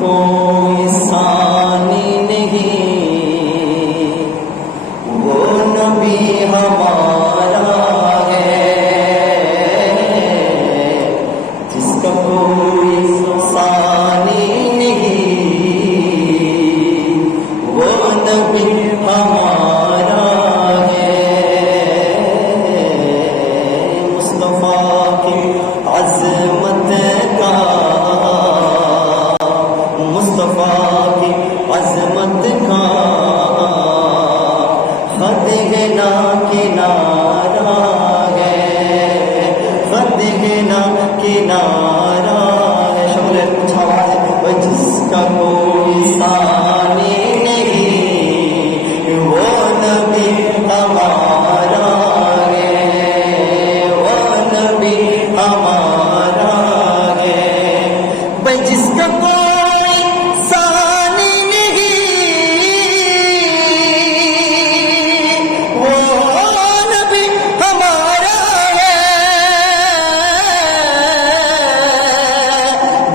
कोई सानी नहीं, वो नबी हमारा है जिसका कोई सानी नहीं, वो नबी हमारा है। मुस्तफा की अज़मत का, मुस्तफा की अज़मत का खत है ना किनारा है, खत है ना किनारा है। शब्द कुछ आवाज है, जिसका कोई सानी नहीं, वो नबी हमारा है, वो नबी हमारा है। भाई जिसका कोई सानी नहीं, वो नबी हमारा है।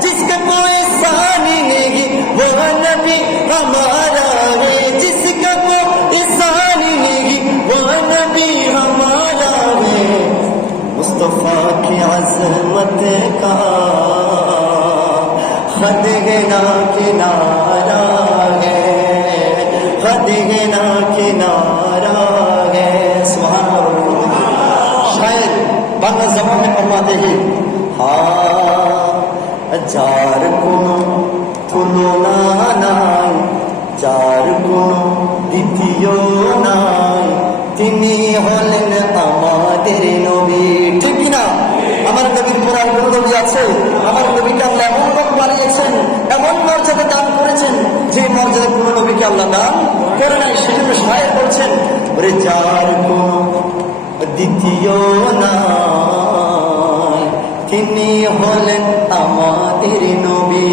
जिसका कोई सानी नहीं, वो नबी हमारा है। जिसका कोई सानी नहीं, वो नबी हमारा है। मुस्तफा की अज़मत का खत है ना किनारा है, खत है ना किनारा है। सुभान अल्लाह। शायर बांग्ला ज़बान में फरमाते हैं, যার কোনো তুলনা নাই, যার কোনো দ্বিতীয় নাই, তিনি হলেন আমাদের নবী। ঠিক কিনা? আমার নবীর পুরাণ কোন নবী আছে? আমার নবীকে আল্লাহ এমন রূপ বানিয়েছেন, এমন মর্যাদা দান করেছেন, যে মর্যাদা কোন নবীকে আল্লাহ দান করে নাই। সেজন্য শায়ের বলছেন, ওরে যার কোনো দ্বিতীয় নাই, তিনি হলেন আমাদের নবী।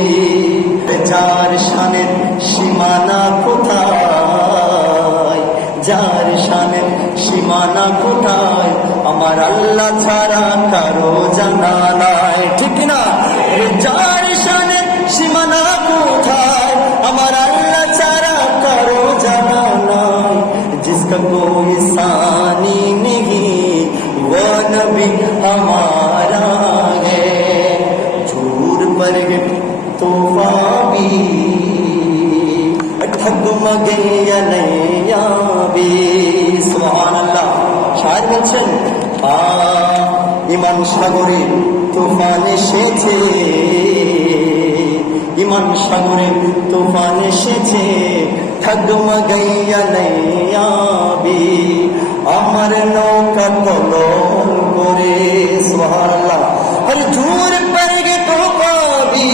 যার শানের সীমানা কোথায়, যার শানের সীমানা কোথায়, আমার আল্লাহ ছাড়া কারো জানা নাই। ঠিক না? যার শানের সীমানা কোথায়, আমার আল্লাহ ছাড়া কারো জানা নাই। जिसका कोई सानी नहीं, वो नबी हमारा है। झूर पर तोहफा भी, ঠগমগিয়া নैया भी। সুবহান আল্লাহ। শায়ের বলছেন, ইমান সাগরে তুফান এসেছে, ইমান সাগরে তুফান এসেছে, ঠগমগিয়া নैया भी। আমার নৌকা তলন করে। সুবহান আল্লাহ। হর ঝুর पर तोहफा भी,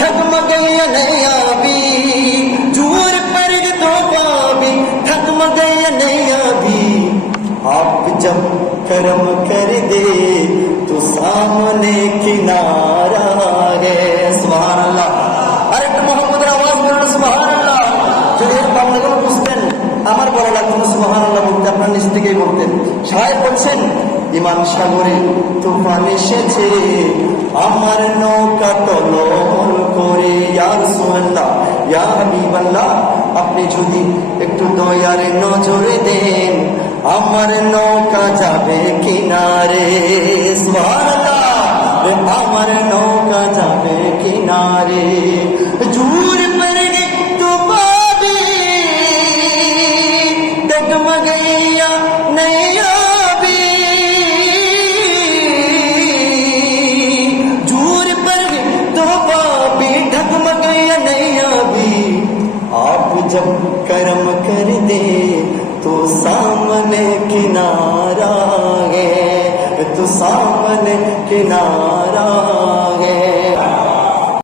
ঠগমগিয়া নैया भी। झूर पर तोहफा भी, ঠगमगिया नैया भी। आप जब करम कर दे तो सामने किनारा है। सुभान अल्लाह। अरे मोहम्मद आवाज बोलो सुभान अल्लाह। যদি বাংলাগুলো বুঝতেন, আমার বলা লাগতো না সুবহান আল্লাহ বলতে, আপনার নিজ থেকেই বলতেন। শায়ের বলছেন, ইমান সাগরে তুফান এসেছে, আমার নৌকা তলন করে। ইয়া রাসূলুল্লাহ, ইয়া হাবিবাল্লাহ, আপনি যদি একটু দয়ার নজরে দেন, আমার নৌকা যাবে কিনারে। সুবহানাল্লাহ। আমার নৌকা যাবে কিনারে। ঝুর पर तोहफा भी, डगमगैया नैया भी। झूर पर तोहफा भी, डगमगैया नैया भी। आप जब करम कर दे तो सामने किनारा है, तो सामने किनारा